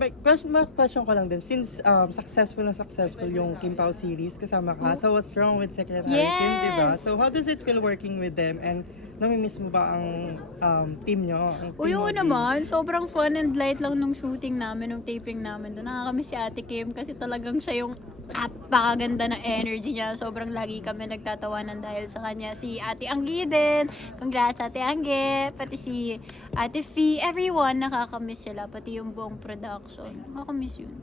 Question ko lang din, since successful na successful yung Kim Pao series, kasama ka, so what's wrong with Secretary Kim, Yes! diba? So how does it feel working with them, and namimiss mo ba ang team nyo? Ang Uy, team oo mo, naman. Sobrang fun and light lang nung shooting namin, nung taping namin doon. Nakakamiss si Ate Kim kasi talagang siya yung napakaganda ng energy niya. Sobrang lagi kami nagtatawanan dahil sa kanya. Si Ate Anggi din. Congrats, Ate Anggi. Pati si Ate Fee. Everyone, nakakamiss sila. Pati yung buong production. Nakakamiss yun.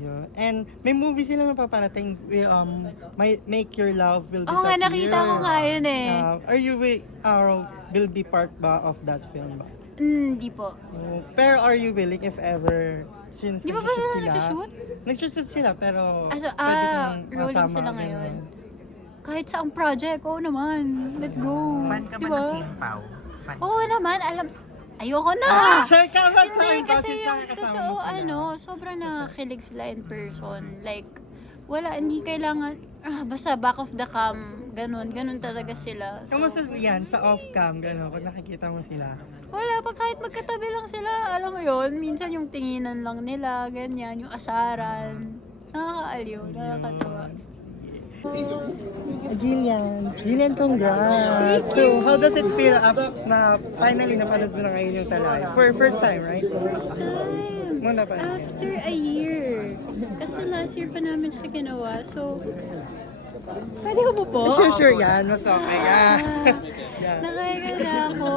Yeah. And may movie sila napaparating, Make Your Love Will Oo Disappear. nga, nakita ko nga yun eh. Will be part ba of that film ba? Hindi po. Pero are you willing if ever, since Di ba ba sila nag-shoot? Nag-shoot sila, pero Ah, so, pwede kong rolling masama, sila ganun. ngayon. Kahit saang project, oo naman. Let's go. Fan ka ba Diba? ng Kim Pao? Fan Oo naman, ayoko na! Sure ka ba? Hindi kasi Since yung nakakasama totoo, mo sila. sobrang nakakilig sila in person. Like, hindi kailangan, basta back of the cam, ganun talaga sila. So, Kamusta yan sa off-cam, gano'n, pag nakikita mo sila? wala, pag kahit magkatabi lang sila, alam mo yun, minsan yung tinginan lang nila, ganyan, yung asaran. Nakakaaliw, nakakatawa. Jillian, congrats! So, how does it feel na finally napanood mo na ngayon yung Talay? For first time, right? First time. Muna pa. After a year. Kasi last year pa namin siya ginawa. So, pwede ko po? Sure yan. Mas okay. Yeah. Nakakaganda ako.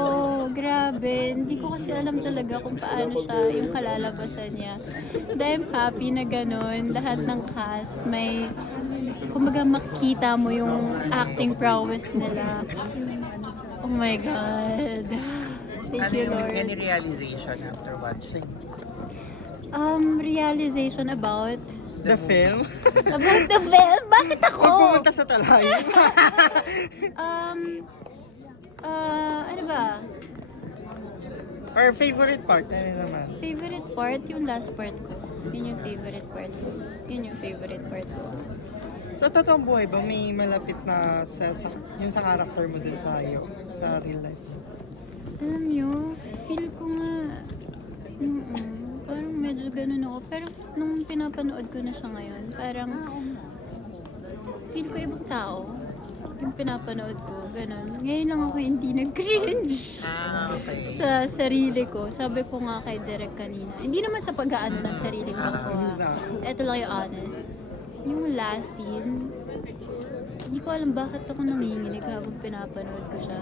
Grabe. Hindi ko kasi alam talaga kung paano siya, yung kalalabasan niya. And I'm happy na ganun. Lahat ng cast may, kumbaga makita mo yung acting prowess nila. Oh my God. Thank you, Lord. Any realization after watching? Realization about The film? the film? Bakit ako? Pag pumunta sa Talay. Ano ba? Or favorite part? Ano naman? Favorite part? Yung last part ko. Yun yung favorite part ko. Yun yung favorite part ko. Sa totoong buhay ba, may malapit na yung sa character mo dun sa real life? Alam nyo, feel ko nga, parang medyo ganun ako. Pero nung pinapanood ko na siya ngayon, parang feel ko ibang tao. Yung pinapanood ko, ganun. Ngayon lang ako hindi nag-cringe Okay. sa sarili ko. Sabi ko nga kay Derek kanina, hindi naman sa pag-aano ng sarili ko. Ito lang yung honest. Yung last scene, hindi ko alam bakit ako nanginginig habang pinapanood ko siya.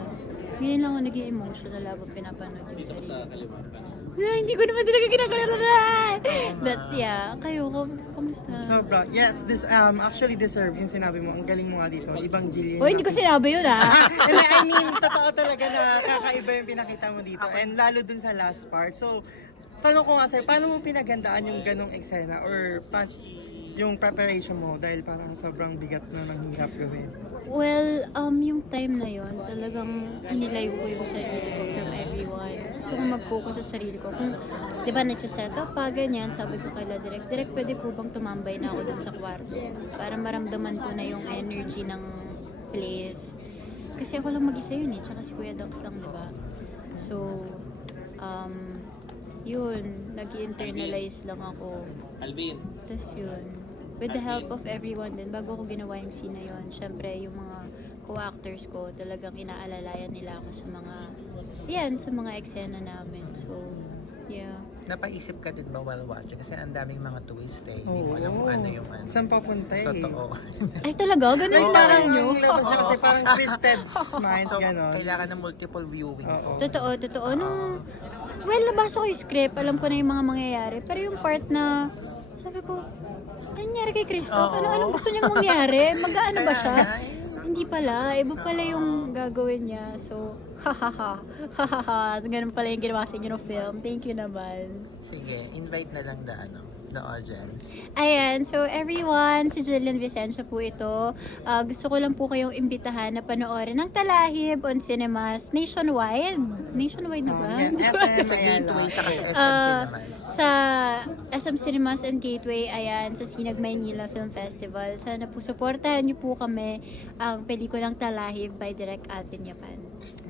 Ngayon lang ako naging emotional habang pinapanood ko siya. Hindi ko naman talaga ginagawa. But yeah, kayo, kamusta? Sobra. Yes, this actually deserve yung sinabi mo. Ang galing mo nga dito. Ibang Jillian. Hindi ko sinabi yun Hindi, I mean, totoo talaga na kakaiba yung pinakita mo dito. And lalo dun sa last part. So, tanong ko nga sa'yo, paano mo pinagandaan yung ganong eksena? Or yung preparation mo dahil parang sobrang bigat na ng hirap gawin? Well, yung time na yon talagang inilayo ko yung sarili ko from everyone. So, kung mag-focus sa sarili ko. Kung, di ba, nagsiset up pa, ganyan, sabi ko kay Direk, pwede po bang tumambay na ako dun sa kwarto? Para maramdaman ko na yung energy ng place. Kasi ako lang mag-isa yun eh, tsaka si Kuya Dax lang, di ba? So, yun, nag-internalize lang ako. Alvin. Tapos yun, with the help of everyone din, bago ko ginawa yung scene na yun, syempre yung mga co-actors ko, talagang inaalalayan nila ako sa mga eksena namin. So, yeah. Napaisip ka din ba while watching? Kasi ang daming mga twist eh. Hindi mo alam kung ano yung ano. Saan papunta eh? Totoo. Ay talaga? Ganun Ay, yung parang parang nyo? yung labas niya kasi parang twisted minds, So, gano'n. kailangan ng multiple viewing to. Totoo. Nabasa ko yung script, alam ko na yung mga mangyayari. Pero yung part na, sabi ko, ano nangyari kay Christoph? Anong gusto niyang mangyari? Mag-ano ba siya? Hindi pala. Iba pala yung gagawin niya. So, ganun pala yung ginawa sa inyo ng film. Thank you naman. Sige, invite na lang the audience. Ayan, so everyone, si Jillian Vicencio po ito. Gusto ko lang po kayong imbitahan na panoorin ng Talahib on cinemas nationwide. Nationwide na ba? Sa Gateway, sa kasi SM Cinemas. Sa SM Cinemas and Gateway, ayan, sa Sinag Maynila Film Festival. Sana po supportahan niyo po kami ang pelikulang Talahib by Direk Alvin Yapan.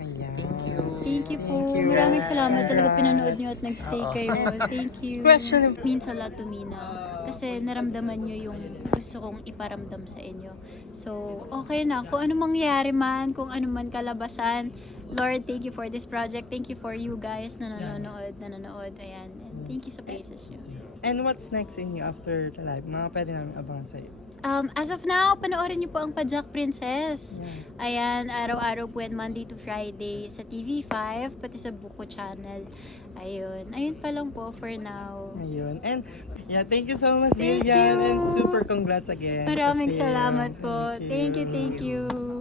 Ayan. Thank you. Thank you po. Thank you. Maraming salamat talaga Yes. pinanood nyo at nagstay Oo. kayo. Thank you. Question. Means a lot to me na. Kasi naramdaman nyo yung gusto kong iparamdam sa inyo. So, okay na. Kung ano mangyari man, kung ano man kalabasan, Lord, thank you for this project. Thank you for you guys na nanonood. Ayan. And thank you sa praises nyo. And what's next in you after the live? Mga pwede namin abangan sa'yo. As of now, panoorin niyo po ang Pajak Princess. Yeah. Ayan, araw-araw po yan, Monday to Friday sa TV5, pati sa Buko Channel. Ayun pa lang po for now. Ayun. And yeah, thank you so much, Thank Lilian. you. And super congrats again. sa Maraming film. salamat po. Thank you.